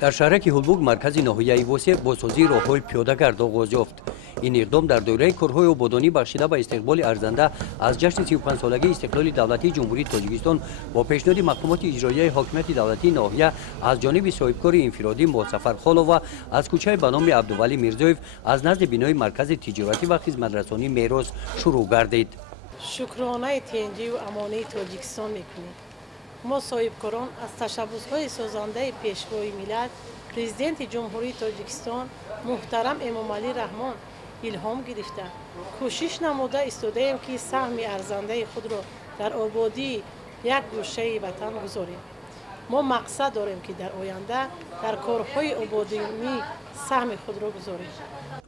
در شهرک هلبوگ مرکز ناحیه وسع بازسازی راههای پیاده‌گرد آغاز یافت. این اقدام در دوره کارهای آبادانی بخشیده به استقبال ارزنده از جشن 35 سالگی استقلال دولتی جمهوری تاجیکستان با پیشنهاد مقامات اجرایی حاکمیت دولتی ناحیه از جانب صاحبکار انفرادی مظفر خالو و از کوچه به نام عبدولی میرزایف از نزد بینای مرکز تجارتی و خدمترسانی میراث شروع گردید. شکرانه تنجی و امانی تاجیکستان میکنیم. ما صاحبکاران از تشبس‌های سازنده پیشوای ملت پرزیدنت جمهوری تاجیکستان محترم امامعلی رحمان الهام گرفته کوشش نموده ایستاده‌ایم که سهم ارزنده خود را در آبادی یک گوشه وطن گذاریم. ما مقصد داریم که در آینده در کارهای آبادانی سهم خود را گذاریم.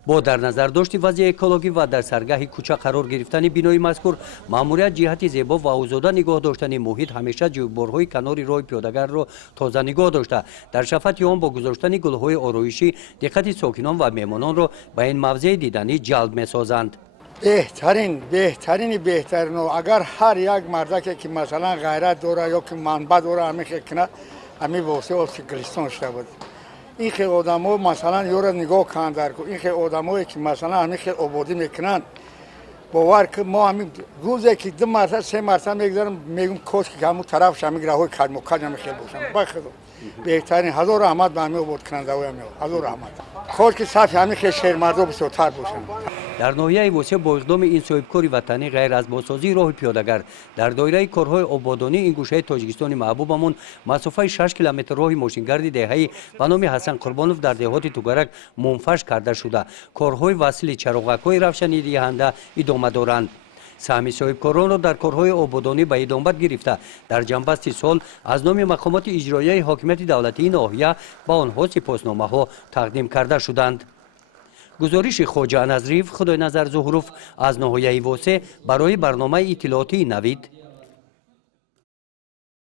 با در نظر داشت وضع اکولوژی و در سرگاه کوچه قرار گرفتن بینای مذکور ماموریت جهت زیبا و آزاده نگاه داشتن محیط همیشه جویبارهای کنار راه پیاده‌گرد را تازه نگاه داشته در شفت آن با گذاشتن گل‌های آرایشی دقت ساکنان و مهمانان را به این موضع دیدنی جلب می‌سازند. بهترین اگر هر یک مردک که مثلا غیرت داره یا که منبع داره همین واسه سیکلیستان شده بود. این خیلی آدم‌ها مثلا یورا نگاه کن در این خیلی آدم‌هایی که مثلا همین خیلی آبادی میکنن باور که ما همین روزی که 2 مرتبه 3 مرتبه میگذارم میگم کوچ که همون طرف شما گراهای کدمو خیلی باشم بخدا بهترین هزار رحمت به همین آباد کننده های همین هزار رحمت کوچ که صف همین خیلی شهر مردم بسیارتر باشن. در ناحیه وسع با اقدام این صاحبکار وطنی غیر از بازسازی راه پیاده‌گرد در دایره کارهای آبادانی این گوشه تاجیکستان محبوبمون مسافت 6 کیلومتر راه ماشینگرد دهه‌ای به نام حسن قربانوف در دهات توگرک منفش کرده شده. کارهای وصل چراغک‌های روشنی دهنده ادامه دارند. سهم صاحبکاران را در کارهای آبادانی به ادامت گرفته در جنبه 30 سال از نام مقامات اجرایی حاکمیت دولتی ناحیه به آنها سپاسنامه‌ها تقدیم کرده شدند. گزارش خواجه نظریف خدای نظر ظهروف از ناحیه وسع برای برنامه اطلاعاتی نوید